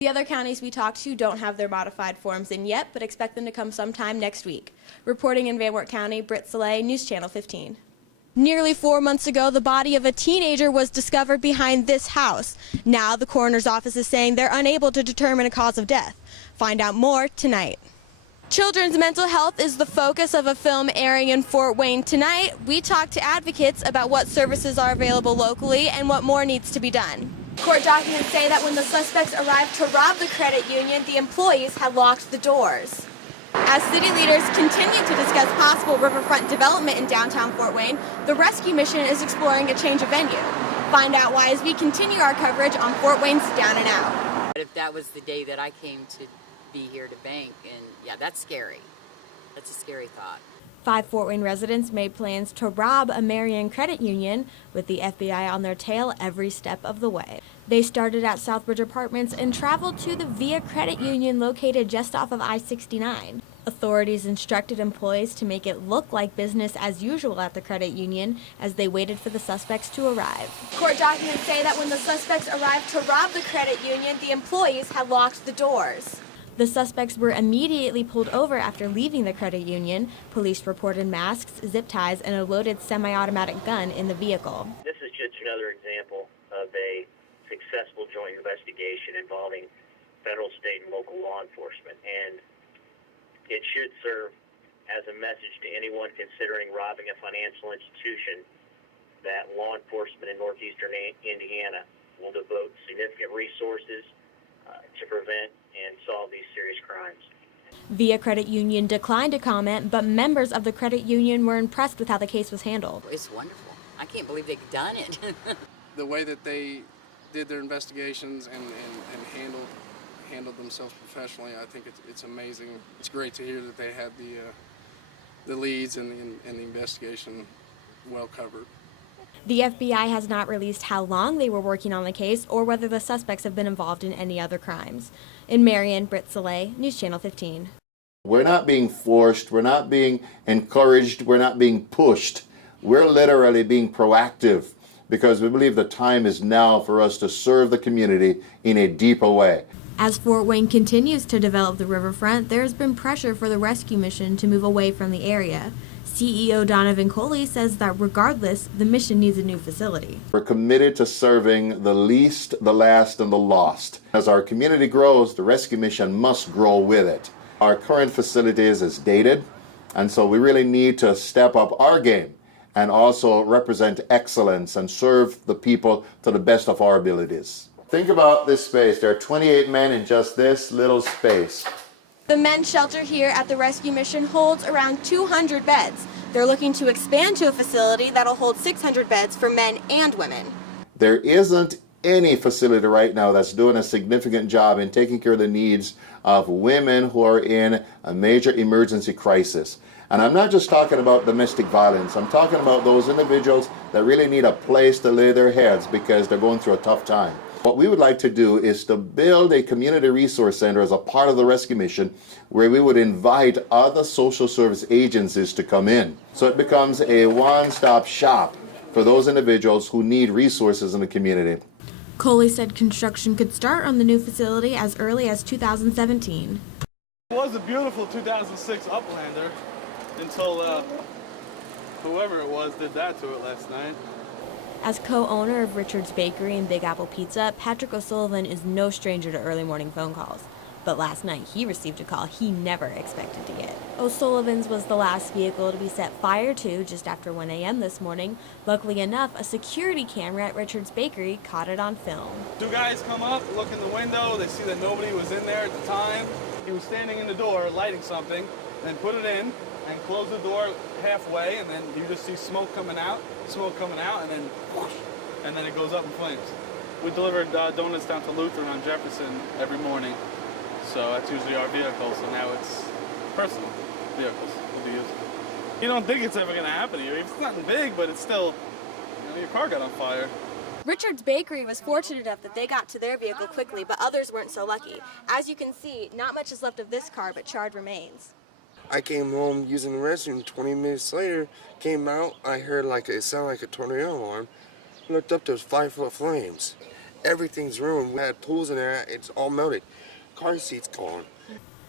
The other counties we talked to don't have their modified forms in yet, but expect them to come sometime next week. Reporting in Van Wert County, Britt Salay, News Channel 15. Nearly 4 months ago, the body of a teenager was discovered behind this house. Now the coroner's office is saying they're unable to determine a cause of death. Find out more tonight. Children's mental health is the focus of a film airing in Fort Wayne tonight. We talked to advocates about what services are available locally and what more needs to be done. Court documents say that when the suspects arrived to rob the credit union, the employees had locked the doors. As city leaders continue to discuss possible riverfront development in downtown Fort Wayne, the rescue mission is exploring a change of venue. Find out why as we continue our coverage on Fort Wayne's Down and Out. If that was the day that I came to be here to bank, and yeah, that's scary. That's a scary thought. 5 Fort Wayne residents made plans to rob a Marion credit union with the FBI on their tail every step of the way. They started at Southbridge Apartments and traveled to the Via Credit Union located just off of I-69. Authorities instructed employees to make it look like business as usual at the credit union as they waited for the suspects to arrive. Court documents say that when the suspects arrived to rob the credit union, the employees had locked the doors. The suspects were immediately pulled over after leaving the credit union. Police reported masks, zip ties, and a loaded semi-automatic gun in the vehicle. This is just another example of a successful joint investigation involving federal, state, and local law enforcement. And it should serve as a message to anyone considering robbing a financial institution that law enforcement in northeastern Indiana will devote significant resources to prevent and solve these serious crimes. Via Credit Union declined to comment, but members of the credit union were impressed with how the case was handled. It's wonderful. I can't believe they've done it. The way that they did their investigations and handled themselves professionally, I think it's amazing. It's great to hear that they had the leads and the investigation well covered. The FBI has not released how long they were working on the case or whether the suspects have been involved in any other crimes. In Marion, Britt Salay, News Channel 15. We're not being forced, we're not being encouraged, we're not being pushed. We're literally being proactive because we believe the time is now for us to serve the community in a deeper way. As Fort Wayne continues to develop the riverfront, there has been pressure for the rescue mission to move away from the area. CEO Donovan Coley says that regardless, the mission needs a new facility. We're committed to serving the least, the last, and the lost. As our community grows, the rescue mission must grow with it. Our current facilities is dated, and so we really need to step up our game and also represent excellence and serve the people to the best of our abilities. Think about this space. There are 28 men in just this little space. The men's shelter here at the rescue mission holds around 200 beds. They're looking to expand to a facility that'll hold 600 beds for men and women. There isn't any facility right now that's doing a significant job in taking care of the needs of women who are in a major emergency crisis. And I'm not just talking about domestic violence. I'm talking about those individuals that really need a place to lay their heads because they're going through a tough time. What we would like to do is to build a community resource center as a part of the rescue mission where we would invite other social service agencies to come in. So it becomes a one-stop shop for those individuals who need resources in the community. Coley said construction could start on the new facility as early as 2017. It was a beautiful 2006 Uplander until whoever it was did that to it last night. As co-owner of Richard's Bakery and Big Apple Pizza, Patrick O'Sullivan is no stranger to early morning phone calls. But last night he received a call he never expected to get. O'Sullivan's was the last vehicle to be set fire to just after 1 a.m. this morning. Luckily enough, a security camera at Richard's Bakery caught it on film. 2 guys come up, look in the window, they see that nobody was in there at the time. He was standing in the door lighting something, then put it in and close the door halfway, and then you just see smoke coming out, and then whoosh, and then it goes up in flames. We delivered donuts down to Lutheran on Jefferson every morning, so that's usually our vehicle, so now it's personal vehicles we'll be using. You don't think it's ever going to happen to you. It's nothing big, but it's still, you know, your car got on fire. Richard's Bakery was fortunate enough that they got to their vehicle quickly, but others weren't so lucky. As you can see, not much is left of this car, but charred remains. I came home using the restroom. 20 minutes later, came out, I heard it sounded like a tornado alarm. Looked up, there was 5-foot flames. Everything's ruined. We had tools in there. It's all melted. Car seats gone.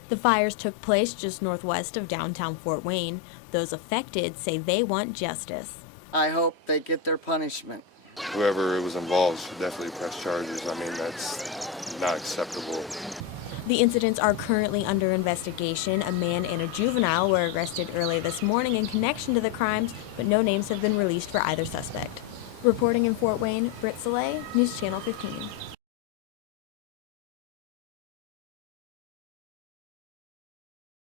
The fires took place just northwest of downtown Fort Wayne. Those affected say they want justice. I hope they get their punishment. Whoever was involved should definitely press charges. I mean, that's not acceptable. The incidents are currently under investigation. A man and a juvenile were arrested early this morning in connection to the crimes, but no names have been released for either suspect. Reporting in Fort Wayne, Britt Salay, News Channel 15.